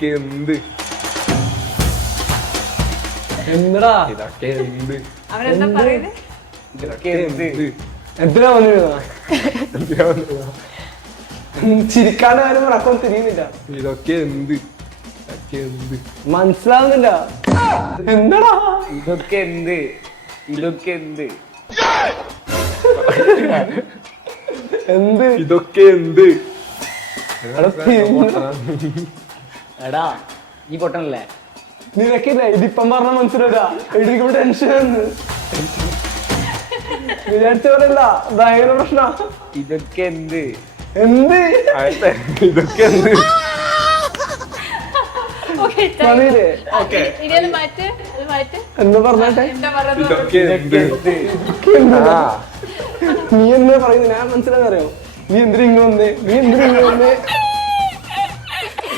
ഇതൊക്കെ എന്ത് എന്താടാ ഇതൊക്കെ എന്ത് അവനെന്താ പറയുന്നത്? ഇതൊക്കെ എന്ത് എന്തിനാ വന്നിരുന്ന എന്തിനാ വന്നതാ? ചിരിക്കാണ്ട് കാര്യം പറക്കും തിരിയുന്നില്ല. ഇതൊക്കെ എന്ത് ഇതൊക്കെ എന്ത് മനസ്സിലാവുന്നില്ല. എന്താടാ ഇതൊക്കെ എന്ത് ഇതൊക്കെ എന്ത് എന്ത് ഇതൊക്കെ എന്ത് എടാ ഈ പൊട്ടനല്ലേ? നിനക്കില്ല ഇതിപ്പം പറഞ്ഞ മനസ്സിലാ. എഴുതിക്കുമ്പോ ടെൻഷൻ വിചാരിച്ച പോലെയല്ല, ഭയങ്കര പ്രശ്ന. ഇതൊക്കെ എന്ത് എന്ത് ഇതൊക്കെ എന്ത് Okay, പറഞ്ഞില്ലേ? Okay. ഇനി അത് മാറ്റ്, അത് മാറ്റ്. എന്താ പറഞ്ഞാട്ടെ? എന്താ പറയുന്നത്? ഇതൊക്കെ എന്ത് എന്താ? ആ നീ എന്താ പറയുന്നത്? ഞാൻ മനസ്സിലാന്നറിയോ? നീ എന്തിനാ ഇങ്ങ് വന്നേ? നീ എന്തിനാ ഇങ്ങ് വന്നേ?